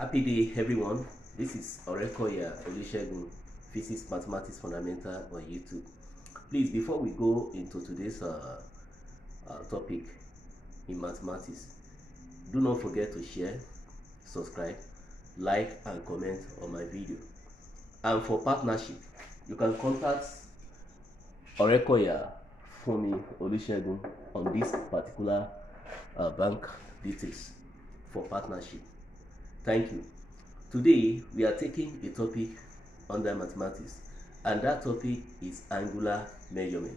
Happy day, everyone. This is Orekoya Olusegun, Physics Mathematics Fundamental on YouTube. Please, before we go into today's topic in mathematics, do not forget to share, subscribe, like, and comment on my video. And for partnership, you can contact Orekoya Olusegun on this particular bank details for partnership. Thank you. Today we are taking a topic under mathematics, and that topic is angular measurement.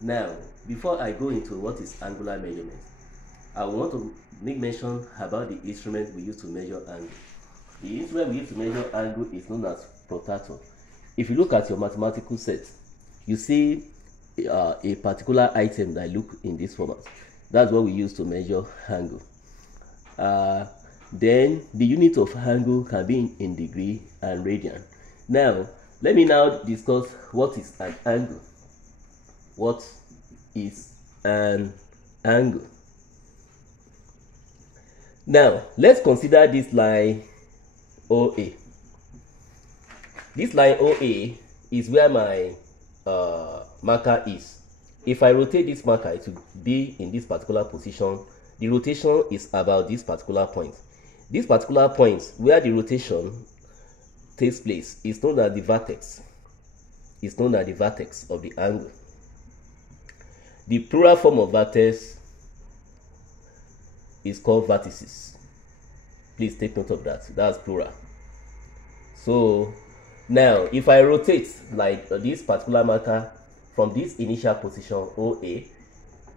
Now, before I go into what is angular measurement, I want to make mention about the instrument we use to measure angle. The instrument we use to measure angle is known as protractor. If you look at your mathematical set, you see a particular item that look in this format. That's what we use to measure angle. Then the unit of angle can be in degree and radian. Now, let me now discuss what is an angle. What is an angle? Now, let's consider this line OA. This line OA is where my marker is. If I rotate this marker, it will be in this particular position. The rotation is about this particular point. This particular point where the rotation takes place is known as the vertex. It's known as the vertex of the angle. The plural form of vertex is called vertices. Please take note of that. That's plural. So now, if I rotate like this particular marker from this initial position OA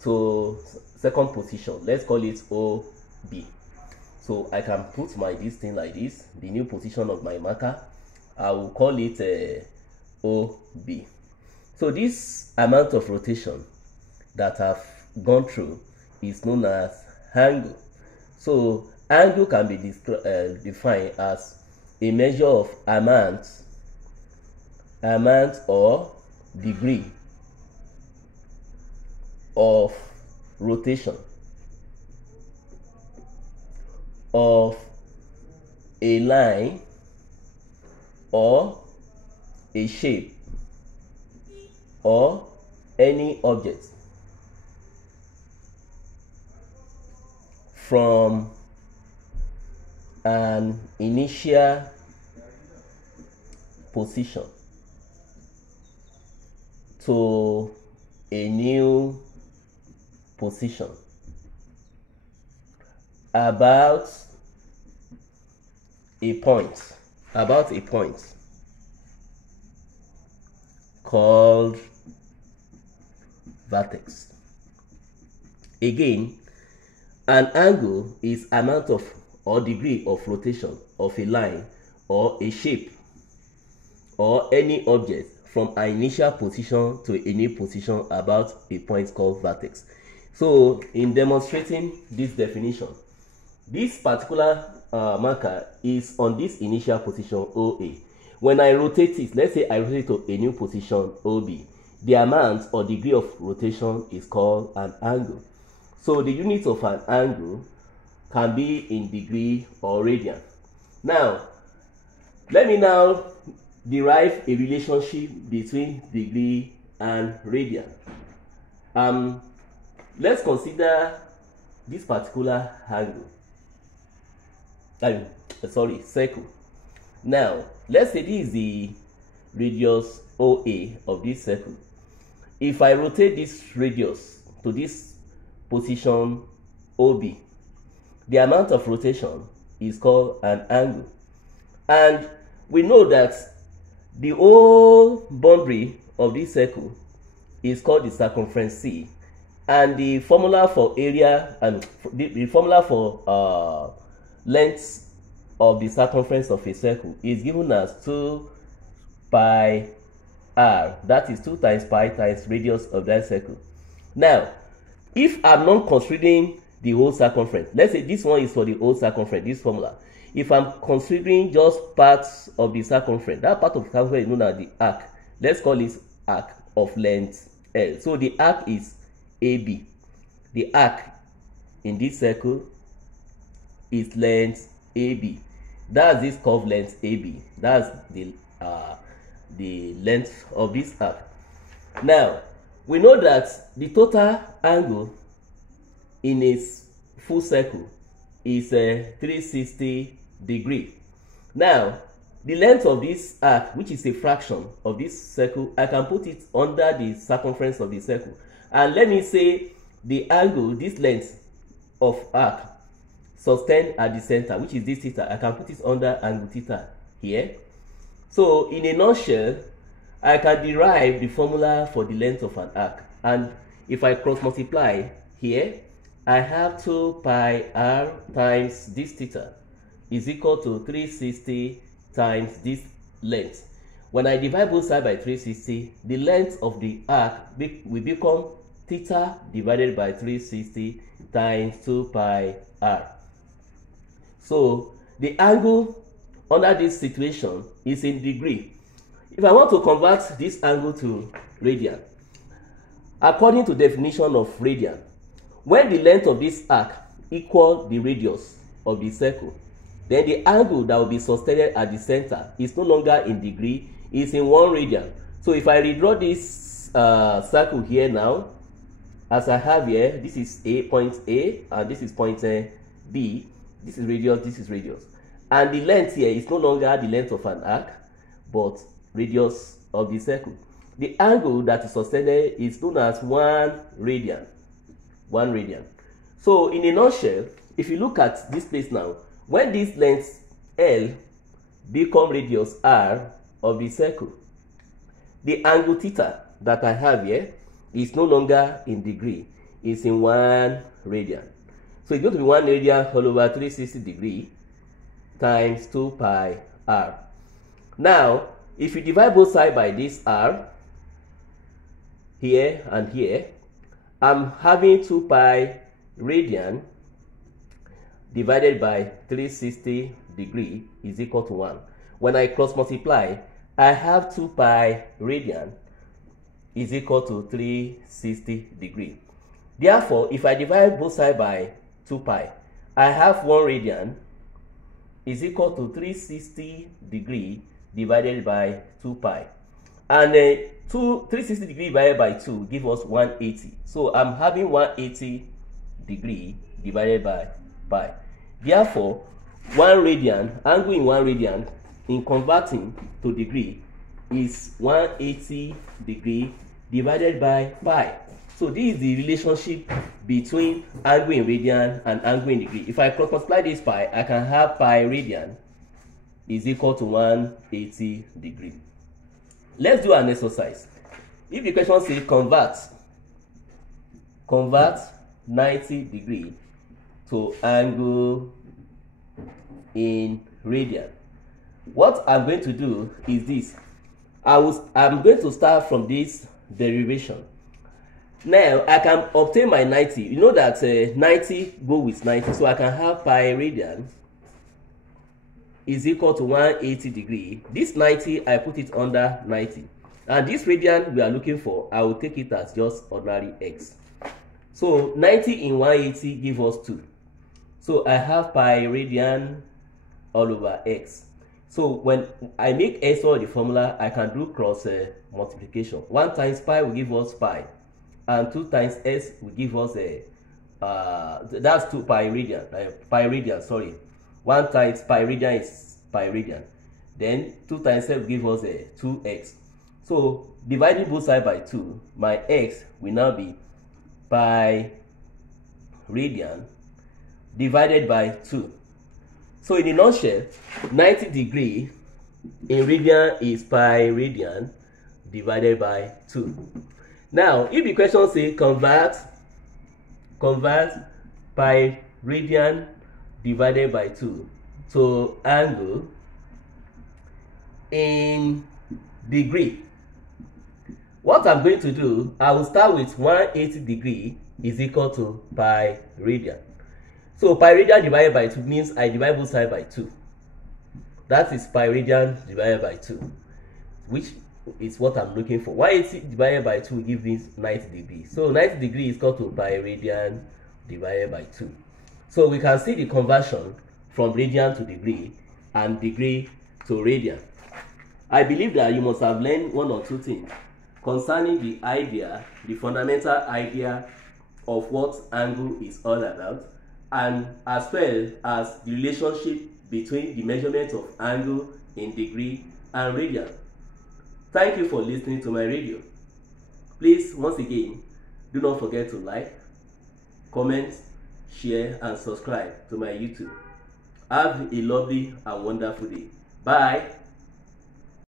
to second position, let's call it OB. So I can put my this thing like this, the new position of my marker. I will call it OB. So this amount of rotation that I've gone through is known as angle. So angle can be defined as a measure of amount or degree of rotation of a line or a shape or any object from an initial position to a new position about a point called vertex. Again, an angle is amount of or degree of rotation of a line or a shape or any object from an initial position to a new position about a point called vertex. So in demonstrating this definition, this particular marker is on this initial position OA. When I rotate it, let's say I rotate to a new position OB, the amount or degree of rotation is called an angle. So the unit of an angle can be in degree or radian. Now, let me now derive a relationship between degree and radian. Let's consider this particular angle. Circle. Now, let's say this is the radius OA of this circle. If I rotate this radius to this position OB, the amount of rotation is called an angle. And we know that the whole boundary of this circle is called the circumference C. And the formula for area and the formula for length of the circumference of a circle is given as 2 pi r. That is 2 times pi times radius of that circle. Now, if I'm not considering the whole circumference, let's say this one is for the whole circumference, this formula. If I'm considering just parts of the circumference, that part of the circumference is known as the arc. Let's call it arc of length L. So the arc is AB. The arc in this circle is length AB. That's this curve length AB. That's the length of this arc. Now we know that the total angle in a full circle is 360 degree. Now the length of this arc, which is a fraction of this circle, I can put it under the circumference of the circle, and let me say the angle, this length of arc sustained at the center, which is this theta, I can put it under angle theta here. So in a nutshell, I can derive the formula for the length of an arc, and if I cross multiply here, I have 2 pi r times this theta is equal to 360 times this length. When I divide both sides by 360, the length of the arc will become theta divided by 360 times 2 pi r. So the angle under this situation is in degree. If I want to convert this angle to radian, according to definition of radian, when the length of this arc equals the radius of the circle, then the angle that will be sustained at the center is no longer in degree, it's in 1 radian. So if I redraw this circle here now, as I have here, this is point A, and this is point B. This is radius, this is radius. And the length here is no longer the length of an arc, but radius of the circle. The angle that is sustained is known as 1 radian. 1 radian. So in a nutshell, if you look at this place now, when this length L become radius R of the circle, the angle theta that I have here is no longer in degree, it's in 1 radian. So it's going to be 1 radian all over 360 degree times 2 pi r. Now, if you divide both sides by this r, here and here, I'm having 2 pi radian divided by 360 degree is equal to 1. When I cross multiply, I have 2 pi radian is equal to 360 degree. Therefore, if I divide both sides by 2 pi, I have 1 radian is equal to 360 degree divided by 2 pi. And 360 degree divided by 2 give us 180. So I'm having 180 degree divided by pi. Therefore, 1 radian, angle in 1 radian, in converting to degree, is 180 degree divided by pi. So this is the relationship between angle in radian and angle in degree. If I cross multiply this pi, I can have pi radian is equal to 180 degree. Let's do an exercise. If the question says convert 90 degree to angle in radian, what I'm going to do is this. I'm going to start from this derivation. Now I can obtain my 90. You know that 90 go with 90, so I can have pi radian is equal to 180 degree. This 90, I put it under 90, and this radian we are looking for, I will take it as just ordinary x. So 90 in 180 give us 2. So I have pi radian all over x. So when I make x or the formula, I can do cross multiplication. 1 times pi will give us pi, and 2 times s will give us that's 2 pi radian, sorry. 1 times pi radian is pi radian. Then 2 times s will give us 2x. So dividing both sides by 2, my x will now be pi radian divided by 2. So in a nutshell, 90 degree in radian is pi radian divided by 2. Now, if the question says convert pi radian divided by 2 to angle in degree, what I'm going to do, I will start with 180 degree is equal to pi radian. So pi radian divided by 2 means I divide both sides by 2. That is pi radian divided by 2, which is what I'm looking for. 180 divided by 2 gives me 90 degrees. So 90 degrees is equal to pi radian divided by 2. So we can see the conversion from radian to degree and degree to radian. I believe that you must have learned one or two things concerning the fundamental idea of what angle is all about, and as well as the relationship between the measurement of angle in degree and radian. Thank you for listening to my radio. Please, once again, do not forget to like, comment, share, and subscribe to my YouTube. Have a lovely and wonderful day. Bye.